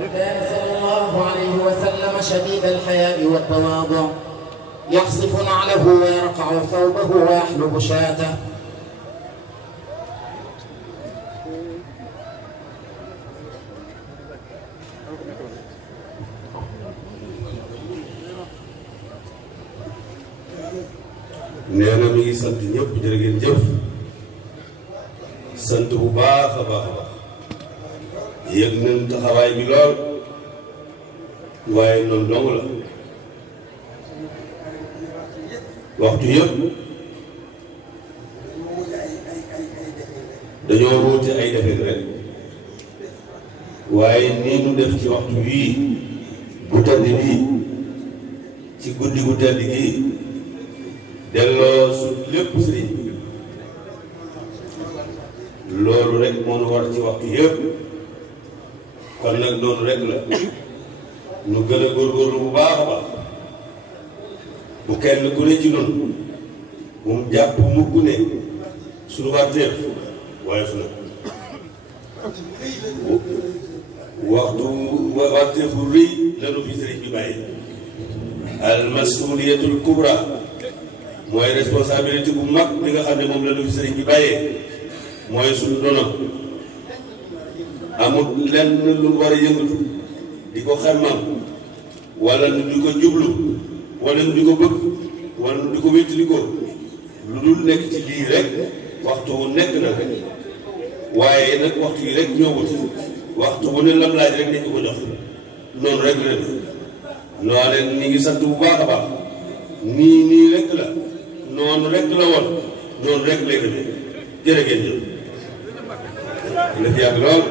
وكان صلى الله عليه وسلم شديد الحياء والتواضع يخصف نعله ويرقع ثوبه ويحلب شاته. nee na mi ngi sant ñëpp jërë ngeen jëf sant bu baax a baax a baax yëg nañ taxawaay bi lool waaye noonu dong la waxtu yëpp dañoo wuute ay defet rek waaye nii nu def ci waxtu wii bu tedd bii ci guddi gu tedd gii delloo su lépp sëriñ loolu rek moo nu war ci waxtu yëpp kon nag noonu rek la nu gën a góorgóorlu bu baax a baax bu kenn ku ne ci noonu bu mu jàpp mukk ne suñu warteef waaye fu na waxtu warteefu rëy lanu fi sëriñ bi bàyyi al masuliyatul kubra mooy responsabilité bu mag bi nga xam ne moom la nu fi sëriñ bi bàyyee mooy suñu dono amul lenn lu war a yëngatu di ko xemmam wala nu di ko jublu wala nu di ko bëgg wala nu di ko wéttali ko lu dul nekk ci lii rek waxtu wu nekk na waaye nag waxtu yi rek ñëwut waxtu bu ne lam laaj rek dañ ko jox noonu rek la def noonu leen ñi ngi sant bu baax a baax nii rek la noonu rek la woon noonu rek lay demee jërë ngeen jëf. dina fi yàgg lool.